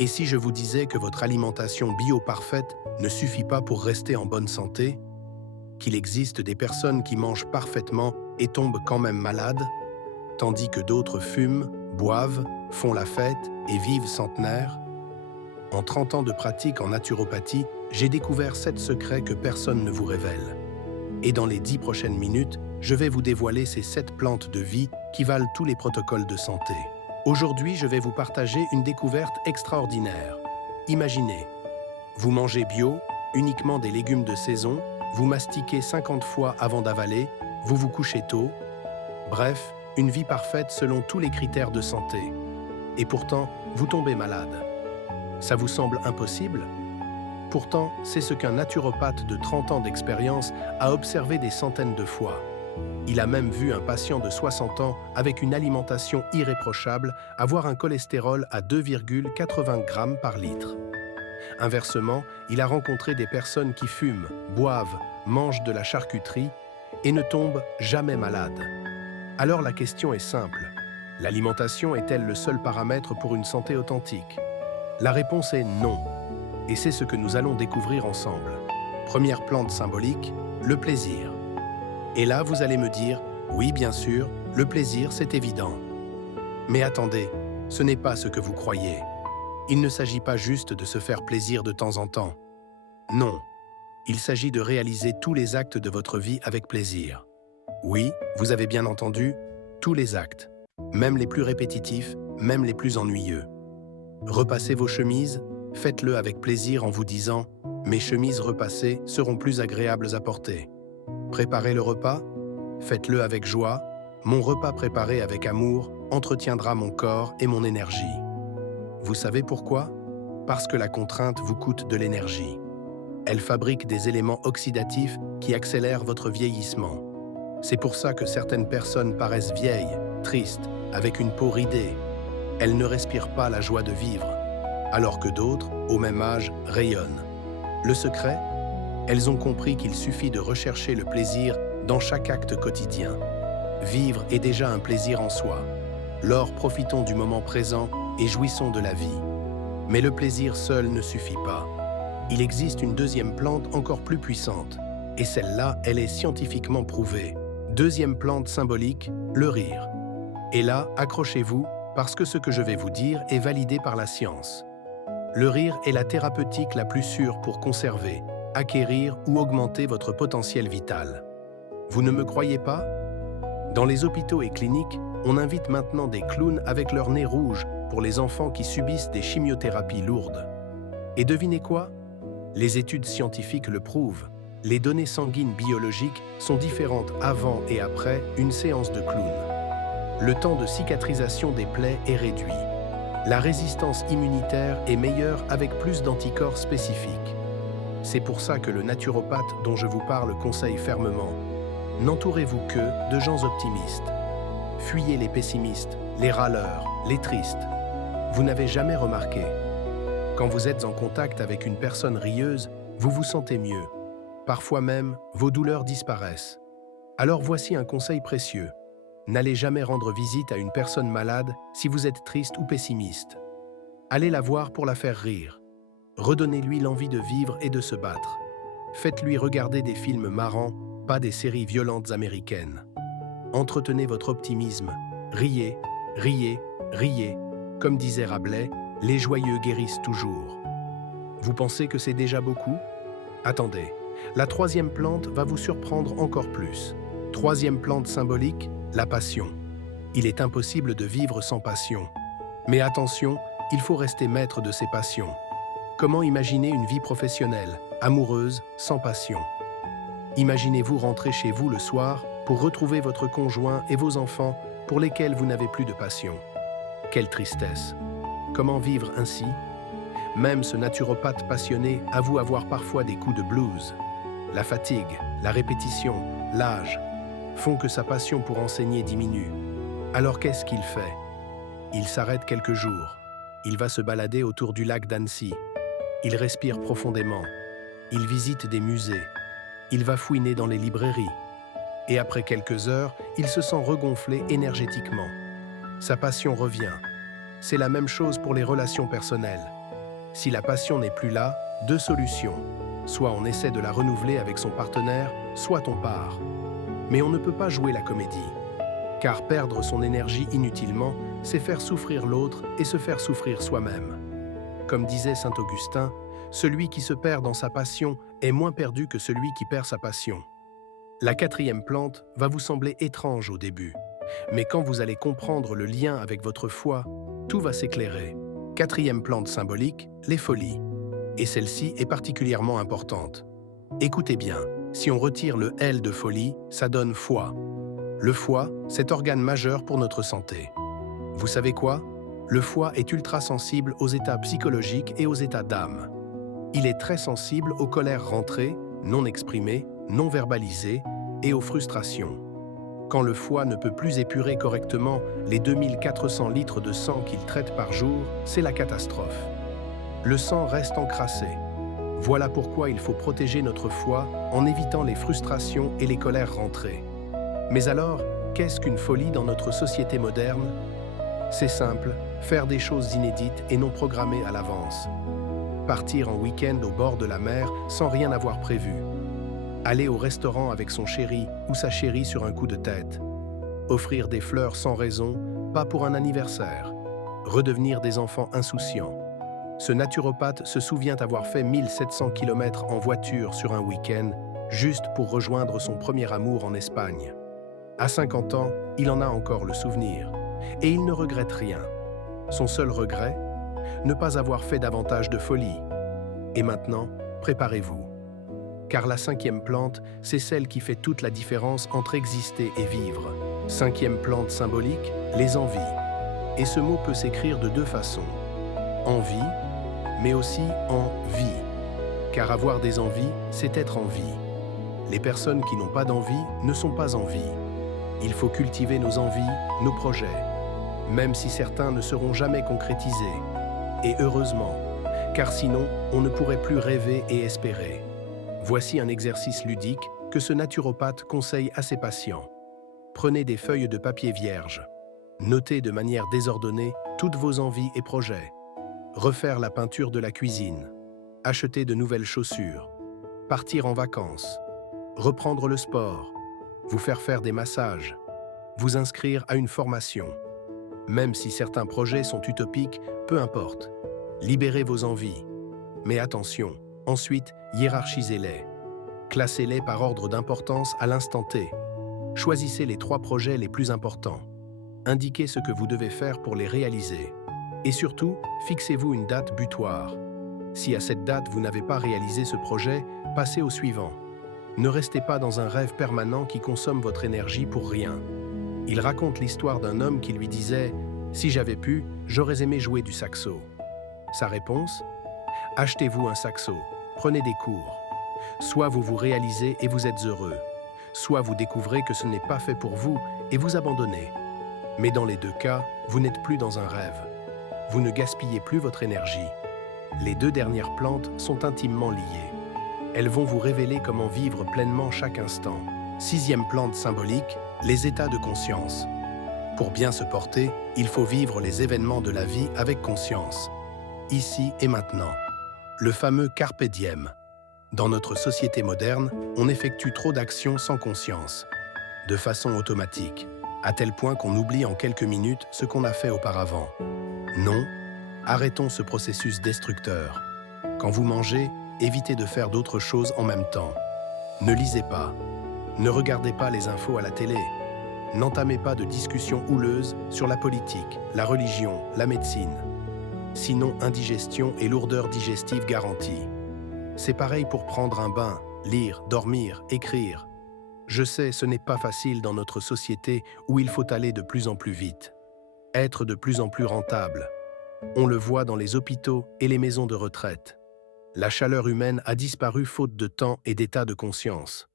Et si je vous disais que votre alimentation bio-parfaite ne suffit pas pour rester en bonne santé, qu'il existe des personnes qui mangent parfaitement et tombent quand même malades, tandis que d'autres fument, boivent, font la fête et vivent centenaires? En 30 ans de pratique en naturopathie, j'ai découvert 7 secrets que personne ne vous révèle. Et dans les 10 prochaines minutes, je vais vous dévoiler ces 7 plantes de vie qui valent tous les protocoles de santé. Aujourd'hui, je vais vous partager une découverte extraordinaire. Imaginez, vous mangez bio, uniquement des légumes de saison, vous mastiquez 50 fois avant d'avaler, vous vous couchez tôt. Bref, une vie parfaite selon tous les critères de santé. Et pourtant, vous tombez malade. Ça vous semble impossible? Pourtant, c'est ce qu'un naturopathe de 30 ans d'expérience a observé des centaines de fois. Il a même vu un patient de 60 ans avec une alimentation irréprochable avoir un cholestérol à 2,80 grammes par litre. Inversement, il a rencontré des personnes qui fument, boivent, mangent de la charcuterie et ne tombent jamais malades. Alors la question est simple. L'alimentation est-elle le seul paramètre pour une santé authentique? La réponse est non. Et c'est ce que nous allons découvrir ensemble. Première plante symbolique, le plaisir. Et là, vous allez me dire, oui, bien sûr, le plaisir, c'est évident. Mais attendez, ce n'est pas ce que vous croyez. Il ne s'agit pas juste de se faire plaisir de temps en temps. Non, il s'agit de réaliser tous les actes de votre vie avec plaisir. Oui, vous avez bien entendu, tous les actes, même les plus répétitifs, même les plus ennuyeux. Repassez vos chemises, faites-le avec plaisir en vous disant « Mes chemises repassées seront plus agréables à porter ». Préparez le repas, faites-le avec joie. Mon repas préparé avec amour entretiendra mon corps et mon énergie. Vous savez pourquoi? Parce que la contrainte vous coûte de l'énergie. Elle fabrique des éléments oxydatifs qui accélèrent votre vieillissement. C'est pour ça que certaines personnes paraissent vieilles, tristes, avec une peau ridée. Elles ne respirent pas la joie de vivre, alors que d'autres, au même âge, rayonnent. Le secret? Elles ont compris qu'il suffit de rechercher le plaisir dans chaque acte quotidien. Vivre est déjà un plaisir en soi. Alors profitons du moment présent et jouissons de la vie. Mais le plaisir seul ne suffit pas. Il existe une deuxième plante encore plus puissante, et celle-là, elle est scientifiquement prouvée. Deuxième plante symbolique, le rire. Et là, accrochez-vous, parce que ce que je vais vous dire est validé par la science. Le rire est la thérapeutique la plus sûre pour conserver, acquérir ou augmenter votre potentiel vital. Vous ne me croyez pas? Dans les hôpitaux et cliniques, on invite maintenant des clowns avec leur nez rouge pour les enfants qui subissent des chimiothérapies lourdes. Et devinez quoi? Les études scientifiques le prouvent. Les données sanguines biologiques sont différentes avant et après une séance de clown. Le temps de cicatrisation des plaies est réduit. La résistance immunitaire est meilleure avec plus d'anticorps spécifiques. C'est pour ça que le naturopathe dont je vous parle conseille fermement: n'entourez-vous que de gens optimistes. Fuyez les pessimistes, les râleurs, les tristes. Vous n'avez jamais remarqué? Quand vous êtes en contact avec une personne rieuse, vous vous sentez mieux. Parfois même, vos douleurs disparaissent. Alors voici un conseil précieux. N'allez jamais rendre visite à une personne malade si vous êtes triste ou pessimiste. Allez la voir pour la faire rire. Redonnez-lui l'envie de vivre et de se battre. Faites-lui regarder des films marrants, pas des séries violentes américaines. Entretenez votre optimisme. Riez, riez, riez. Comme disait Rabelais, les joyeux guérissent toujours. Vous pensez que c'est déjà beaucoup? Attendez, la troisième plante va vous surprendre encore plus. Troisième plante symbolique, la passion. Il est impossible de vivre sans passion. Mais attention, il faut rester maître de ses passions. Comment imaginer une vie professionnelle, amoureuse, sans passion? Imaginez-vous rentrer chez vous le soir pour retrouver votre conjoint et vos enfants pour lesquels vous n'avez plus de passion. Quelle tristesse! Comment vivre ainsi? Même ce naturopathe passionné avoue avoir parfois des coups de blues. La fatigue, la répétition, l'âge font que sa passion pour enseigner diminue. Alors qu'est-ce qu'il fait? Il s'arrête quelques jours. Il va se balader autour du lac d'Annecy. Il respire profondément. Il visite des musées. Il va fouiner dans les librairies. Et après quelques heures, il se sent regonflé énergétiquement. Sa passion revient. C'est la même chose pour les relations personnelles. Si la passion n'est plus là, deux solutions. Soit on essaie de la renouveler avec son partenaire, soit on part. Mais on ne peut pas jouer la comédie. Car perdre son énergie inutilement, c'est faire souffrir l'autre et se faire souffrir soi-même. Comme disait saint Augustin, celui qui se perd dans sa passion est moins perdu que celui qui perd sa passion. La quatrième plante va vous sembler étrange au début, mais quand vous allez comprendre le lien avec votre foi, tout va s'éclairer. Quatrième plante symbolique, les folies. Et celle-ci est particulièrement importante. Écoutez bien, si on retire le L de folie, ça donne foi. Le foie, c'est organe majeur pour notre santé. Vous savez quoi? Le foie est ultra sensible aux états psychologiques et aux états d'âme. Il est très sensible aux colères rentrées, non exprimées, non verbalisées et aux frustrations. Quand le foie ne peut plus épurer correctement les 2400 litres de sang qu'il traite par jour, c'est la catastrophe. Le sang reste encrassé. Voilà pourquoi il faut protéger notre foie en évitant les frustrations et les colères rentrées. Mais alors, qu'est-ce qu'une folie dans notre société moderne? C'est simple, faire des choses inédites et non programmées à l'avance. Partir en week-end au bord de la mer sans rien avoir prévu. Aller au restaurant avec son chéri ou sa chérie sur un coup de tête. Offrir des fleurs sans raison, pas pour un anniversaire. Redevenir des enfants insouciants. Ce naturopathe se souvient avoir fait 1700 km en voiture sur un week-end, juste pour rejoindre son premier amour en Espagne. À 50 ans, il en a encore le souvenir. Et il ne regrette rien. Son seul regret? Ne pas avoir fait davantage de folie. Et maintenant, préparez-vous. Car la cinquième plante, c'est celle qui fait toute la différence entre exister et vivre. Cinquième plante symbolique, les envies. Et ce mot peut s'écrire de deux façons. Envie, mais aussi en vie. Car avoir des envies, c'est être en vie. Les personnes qui n'ont pas d'envie ne sont pas en vie. Il faut cultiver nos envies, nos projets, même si certains ne seront jamais concrétisés. Et heureusement, car sinon, on ne pourrait plus rêver et espérer. Voici un exercice ludique que ce naturopathe conseille à ses patients. Prenez des feuilles de papier vierge. Notez de manière désordonnée toutes vos envies et projets. Refaire la peinture de la cuisine. Acheter de nouvelles chaussures. Partir en vacances. Reprendre le sport. Vous faire des massages. Vous inscrire à une formation. Même si certains projets sont utopiques, peu importe. Libérez vos envies. Mais attention, ensuite, hiérarchisez-les. Classez-les par ordre d'importance à l'instant T. Choisissez les 3 projets les plus importants. Indiquez ce que vous devez faire pour les réaliser. Et surtout, fixez-vous une date butoir. Si à cette date vous n'avez pas réalisé ce projet, passez au suivant. Ne restez pas dans un rêve permanent qui consomme votre énergie pour rien. Il raconte l'histoire d'un homme qui lui disait « Si j'avais pu, j'aurais aimé jouer du saxo ». Sa réponse? Achetez-vous un saxo, prenez des cours. Soit vous vous réalisez et vous êtes heureux, soit vous découvrez que ce n'est pas fait pour vous et vous abandonnez. Mais dans les deux cas, vous n'êtes plus dans un rêve. Vous ne gaspillez plus votre énergie. Les 2 dernières plantes sont intimement liées. Elles vont vous révéler comment vivre pleinement chaque instant. 6e plante symbolique, les états de conscience. Pour bien se porter, il faut vivre les événements de la vie avec conscience. Ici et maintenant. Le fameux carpe diem. Dans notre société moderne, on effectue trop d'actions sans conscience, de façon automatique, à tel point qu'on oublie en quelques minutes ce qu'on a fait auparavant. Non, arrêtons ce processus destructeur. Quand vous mangez, évitez de faire d'autres choses en même temps. Ne lisez pas. Ne regardez pas les infos à la télé. N'entamez pas de discussions houleuses sur la politique, la religion, la médecine. Sinon, indigestion et lourdeur digestive garantie. C'est pareil pour prendre un bain, lire, dormir, écrire. Je sais, ce n'est pas facile dans notre société où il faut aller de plus en plus vite. Être de plus en plus rentable. On le voit dans les hôpitaux et les maisons de retraite. La chaleur humaine a disparu faute de temps et d'état de conscience.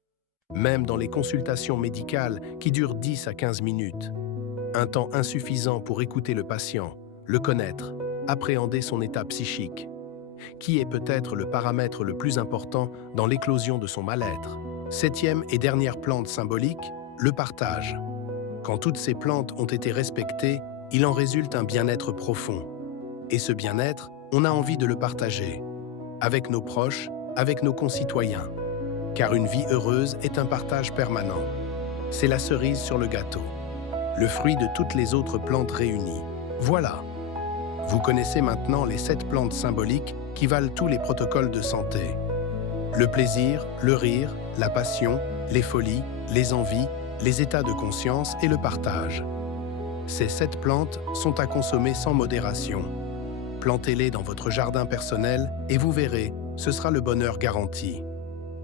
Même dans les consultations médicales qui durent 10 à 15 minutes. Un temps insuffisant pour écouter le patient, le connaître, appréhender son état psychique, qui est peut-être le paramètre le plus important dans l'éclosion de son mal-être. 7e et dernière plante symbolique, le partage. Quand toutes ces plantes ont été respectées, il en résulte un bien-être profond. Et ce bien-être, on a envie de le partager, avec nos proches, avec nos concitoyens. Car une vie heureuse est un partage permanent. C'est la cerise sur le gâteau, le fruit de toutes les autres plantes réunies. Voilà. Vous connaissez maintenant les 7 plantes symboliques qui valent tous les protocoles de santé. Le plaisir, le rire, la passion, les folies, les envies, les états de conscience et le partage. Ces 7 plantes sont à consommer sans modération. Plantez-les dans votre jardin personnel et vous verrez, ce sera le bonheur garanti.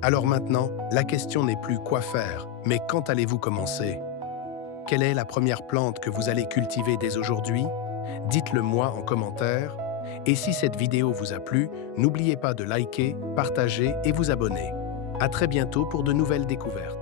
Alors maintenant, la question n'est plus quoi faire, mais quand allez-vous commencer? Quelle est la première plante que vous allez cultiver dès aujourd'hui? Dites-le moi en commentaire. Et si cette vidéo vous a plu, n'oubliez pas de liker, partager et vous abonner. À très bientôt pour de nouvelles découvertes.